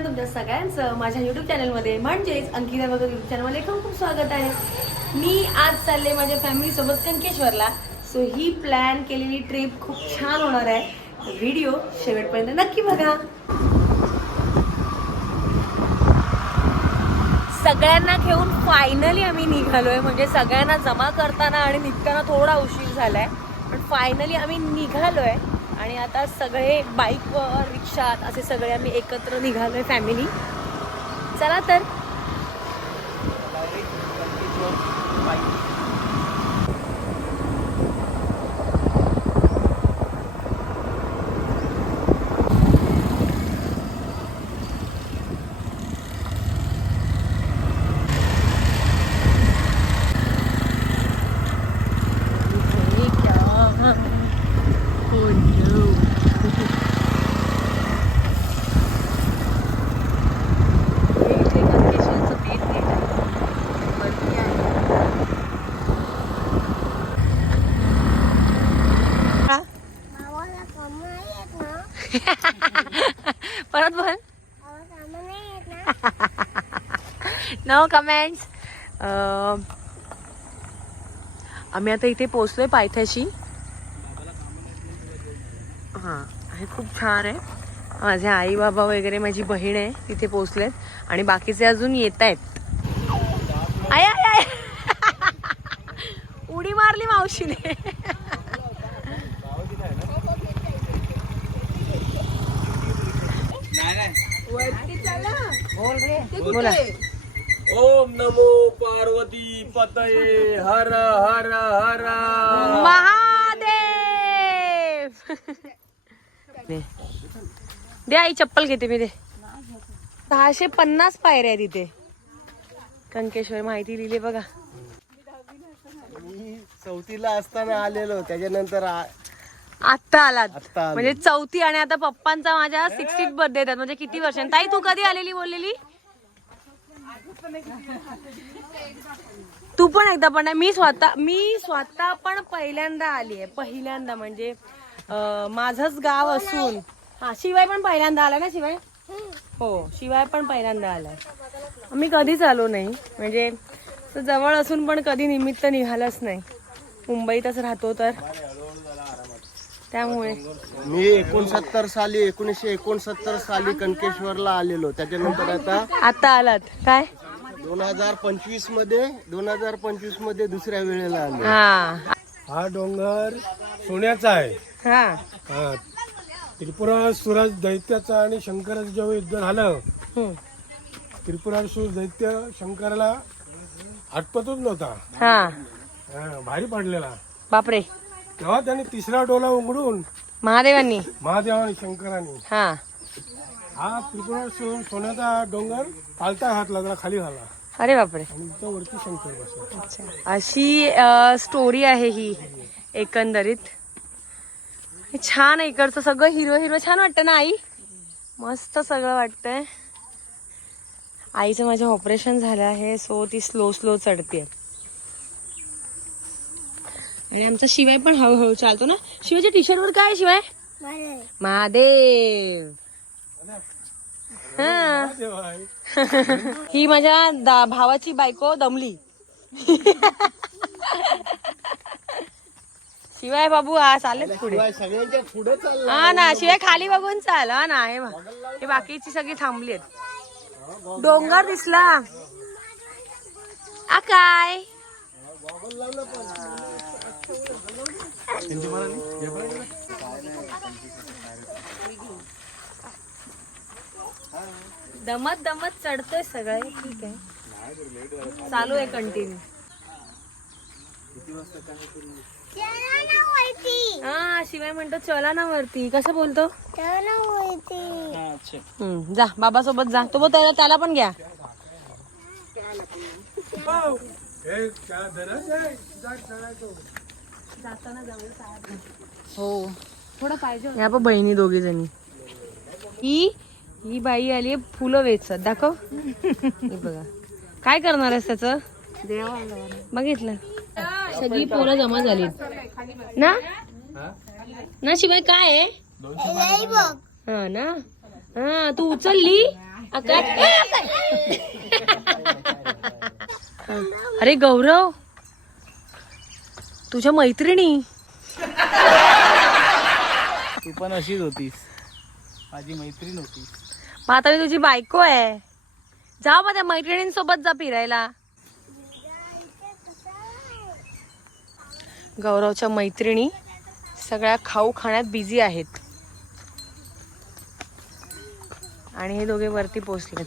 नमस्कार तुमच्या सगळ्यांचं माझ्या युट्यूब चॅनलमध्ये म्हणजेच अंकिता बघत युट्यूब चॅनलमध्ये खूप खूप स्वागत आहे. मी आज चालले माझ्या फॅमिलीसोबत कणकेश्वरला. सो ही प्लॅन केलेली ट्रिप खूप छान होणार आहे. व्हिडिओ शेवटपर्यंत नक्की बघा. सगळ्यांना घेऊन फायनली आम्ही निघालोय. म्हणजे सगळ्यांना जमा करताना आणि निघताना थोडा उशीर झालाय, पण फायनली आम्ही निघालोय. आणि आता सगळे बाईकवर रिक्षात असे सगळे आम्ही एकत्र निघालोय फॅमिली. चला तर परत बोल. No comments. आम्ही आता इथे पोहोचलोय पायथ्याशी. हां, हे खूप छान आहे. माझे आई बाबा वगैरे माझी बहीण आहे तिथे पोहोचलेत आणि बाकीचे अजून येत आहेत. आय आय आय उडी मारली मावशीने. बोला. ओम नमो पार्वती पतये हर हर हर महादेव. दे आई चप्पल घेते मी. दे. 650 पायऱ्या आहेत इथे. कणकेश्वर माहिती लिहिली बघा. मी 4थीला असताना आलेलो, त्याच्यानंतर आता आलात आत्ता म्हणजे 4थी. आणि आता पप्पांचा माझ्या 60th बर्थडे येतात. म्हणजे किती वर्षांनी. ताई तू कधी आलेली बोललेली? तू पण एकदा पण नाही. मी स्वतः पण पहिल्यांदा आली आहे. पहिल्यांदा म्हणजे माझंच गाव असून. हा, शिवाय पण पहिल्यांदा आला ना. शिवाय हो, शिवाय पण पहिल्यांदा आलाय. मी कधीच आलो नाही. म्हणजे जवळ असून पण कधी निमित्त निघालच नाही. मुंबईतच राहतो तर त्यामुळे. मी 1969 साली कणकेश्वरला आलेलो. त्याच्यानंतर आता आलात काय 2025 मध्ये दुसऱ्या वेळेला आलो. हा डोंगर सोन्याचा आहे. हा त्रिपुरासुर दैत्याचा आणि शंकराचं जेव्हा युद्ध झालं, त्रिपुरासुर दैत्य शंकराला आटपतच नव्हता. भारी पडलेला. बापरे. तेव्हा त्याने तिसरा डोला उघडून महादेवांनी शंकरांनी हा त्रिपुरासुर सोन्याचा डोंगर पालता घातला, त्याला खाली घाला. अरे बापरे. आणि वरती शंकर बसला. अच्छा, अशी स्टोरी आहे ही एकंदरीत. छान आहे. इकडचं सगळं हिरवं हिरवं छान वाटतं ना आई. मस्त सगळं वाटतंय. आईचं माझं ऑपरेशन झालं आहे, सो ती स्लो चढते. आणि आमचा शिवाय पण हळूहळू चालतो ना. शिवायच्या टी शर्ट वर काय आहे शिवाय? महादेव. हा, ही माझ्या भावाची बायको दमली. शिवाय बाबू हा चालेल पुढे. सगळ्यांच्या पुढे चालला. हा ना, शिवाय खाली बघून चाल. हा ना, हे बाकीची सगळी थांबली आहेत. डोंगर दिसला आ काय. दमत चढतोय सगळे. ठीक आहे, चालू आहे कंटिन्यू. हा, शिवाय म्हणतो चला ना वरती. कसं बोलतो? जा बाबा सोबत जा. तो त्याला पण घ्या. हो, थोडं पाहिजे. या पण बहिणी दोघी जणी. ही बाई आली फुलं वेचत. दाखव. हे बघा काय करणार आहेस त्याचं. बघितलं, सगळी पोरं जमा झाली ना. ना शिवाय काय आहे. हा ना. हा, तू उचलली. अरे गौरव, तुझ्या मैत्रिणी तू पण अशीच होतीस, माझी मैत्रीण होतीस. मग आता मी तुझी बायको आहे. जा मग त्या मैत्रिणींसोबत जा फिरायला. गौरवच्या मैत्रिणी सगळ्या खाऊ खाण्यात बिझी आहेत आणि हे दोघे वरती पोहोचलेत.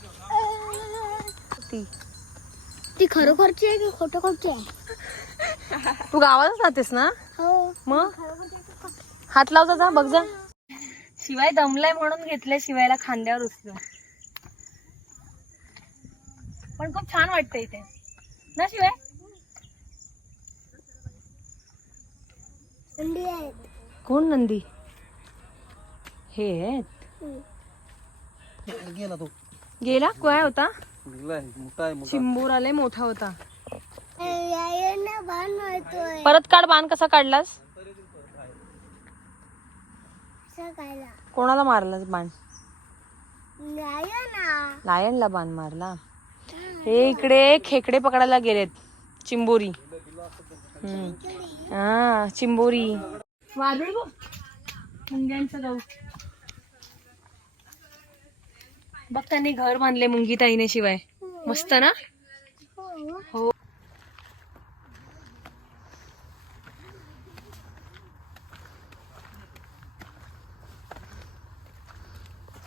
ती खरोखरची आहे की खोटं आहे? तू गावातच राहतेस ना? हो. मग हात लावता जा, बघ जा. शिवाय दमलाय म्हणून घेतलंय शिवायला खांद्यावर उचलून. पण खूप छान वाटतं इथे ना शिवाय. अंडी आहेत. कोण नंदी? हे आहेत. गेला तो, गेला काय होता? मोठा आहे. चिंबूर आले, मोठा होता. यायला बाण होतोय परत काढ. बाण कसा काढलास? सकाळला. कोणाला मारलास बाण? ना लायनला बाण मारला. हे इकडे खेकडे पकडायला गेलेत, चिंबोरी. हा चिंबोरी. वादळ बघ, मुंग्यांचं गाव बघ. त्यांनी घर बांधले मुंगी ताईने शिवाय. मस्त ना? हो.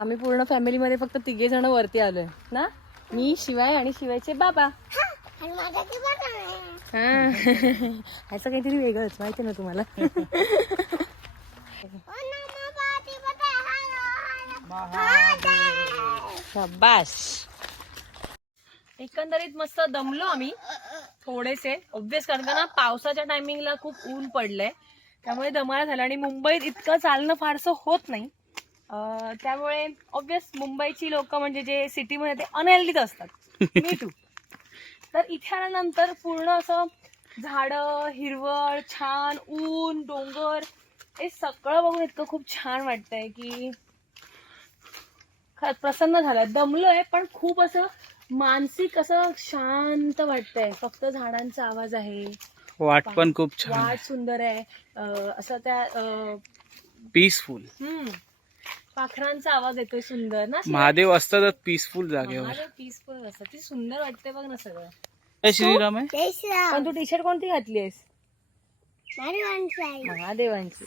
आम्ही पूर्ण फॅमिली मध्ये फक्त 3 जण वरती आलोय ना. मी, शिवाय आणि शिवायचे बाबा. आणि माझा ती बटन आहे. हा ह्याचं काहीतरी वेगळंच माहिती ना तुम्हाला. शाबास. एकंदरीत मस्त दमलो आम्ही थोडेसे. ऑब्वियस कारण का ना पावसाच्या टायमिंगला खूप ऊन पडलंय, त्यामुळे दमायला झालं. आणि मुंबईत इतकं चालणं फारसं होत नाही, त्यामुळे ऑब्वियस मुंबईची लोक म्हणजे जे सिटीमध्ये ते अनहेल्दीच असतात. Me too. तर इथे आल्यानंतर पूर्ण असं झाडं, हिरवळ, छान ऊन, डोंगर, हे सगळं बघून इतकं खूप छान वाटतंय की प्रसन्न झालंय. दमलोय पण खूप असं मानसिक असं शांत वाटतंय. फक्त झाडांचा आवाज आहे, वाट पण खूप छान, वाट सुंदर आहे. असं त्या पीसफुल. पाखरांचा आवाज येतोय सुंदर ना. महादेव असतातच पीसफुल जागेवर. पीसफुल असं ती सुंदर वाटते बघ ना सगळं. जय श्रीराम आहे. जय श्रीराम. पण तू टी शर्ट कोणती घातली आहेस? महादेवांचं आहे. महादेवांची.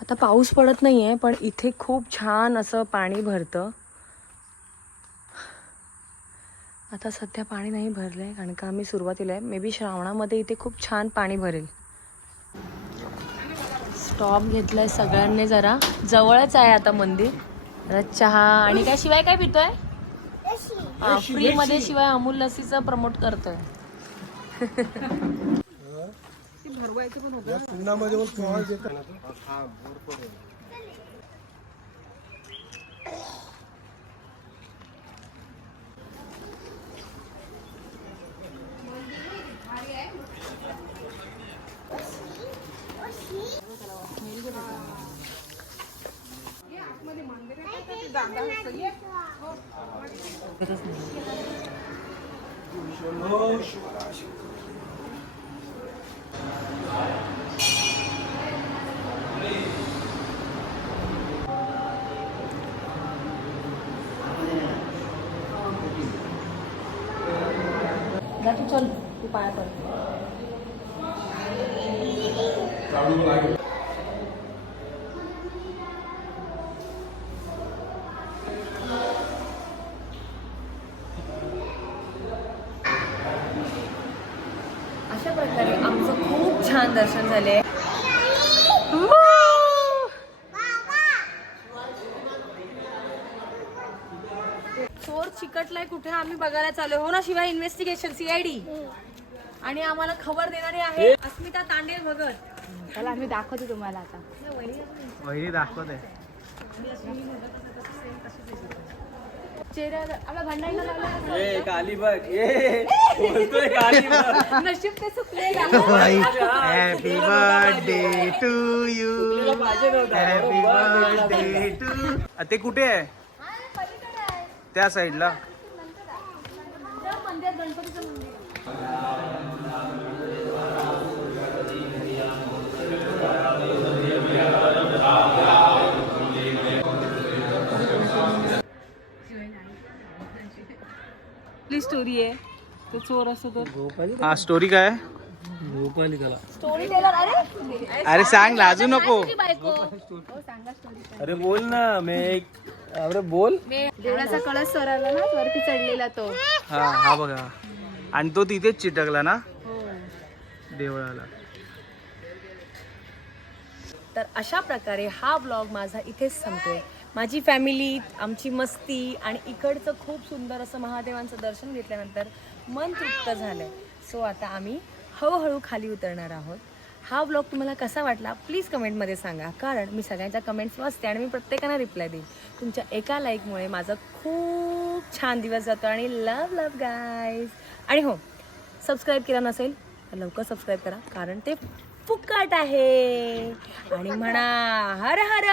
आता पाऊस पडत नाहीये पण इथे खूप छान असं पाणी भरतं. आता सध्या पाणी नाही भरलंय कारण का आम्ही सुरुवातीला आहे. मे बी श्रावणामध्ये इथे खूप छान पाणी भरेल. स्टॉप घेतलाय सगळ्यांनी जरा. जवळच आहे आता मंदिर. जरा चहा आणि काय शिवाय काय पितोय? फ्री मध्ये शिवाय अमूल लस्सीचं प्रमोट करतोय. पुण्यामध्ये मग प्रवास येतात ना. जा तू, चल तू पाया पड. अशा प्रकारे आमचं खूप छान दर्शन झाले. चोर चिकटलाय कुठे आम्ही बघायला चालू हो ना शिवाय. Investigation CID. आणि आम्हाला खबर देणारी आहे अस्मिता तांडेल भगत. चला आम्ही दाखवतो तुम्हाला आता. वहिनी दाखवत आहे. चेहऱ्याला आपला भंडारीला लावला. ए काली बघ ए बोलतोय काली बघ. नशीब ते सुकलेलं. Happy birthday to you. पाहिजे नव्हता. Happy birthday to. ते कुठे आहे? त्या साईडला. मंदिरात गणपतीचं मंदिर. आपली स्टोरी आहे तो चोर असतो तो हा स्टोरी काय? Story teller. अरे अरे सांग, लाजू नको. बायको अरे बोल ना मी अरे बोल. देवळाचा कळस सरवला ना वरती चढलेला तो. हा हा बघा. आणि तो तिथेच चिटकला ना देवळाला. तर अशा प्रकारे हा व्लॉग माझा इथेच संपतोय. माझी फॅमिली, आमची मस्ती आणि इकडचं खूप सुंदर असं महादेवांचं दर्शन घेतल्यानंतर मन तृप्त झालंय. सो आता आम्ही हळूहळू खाली उतरणार आहोत. हा व्लॉग तुम्हाला कसा वाटला प्लीज कमेंटमध्ये सांगा, कारण मी सगळ्यांच्या कमेंट्स वाचते आणि मी प्रत्येकाला रिप्लाय देईन. तुमच्या एका लाईकमुळे माझा खूप छान दिवस जातो आणि लव लव गाईज. आणि हो, सबस्क्राईब केला नसेल तर लवकर सबस्क्राईब करा, कारण ते फुकट आहे. आणि म्हणा हर हर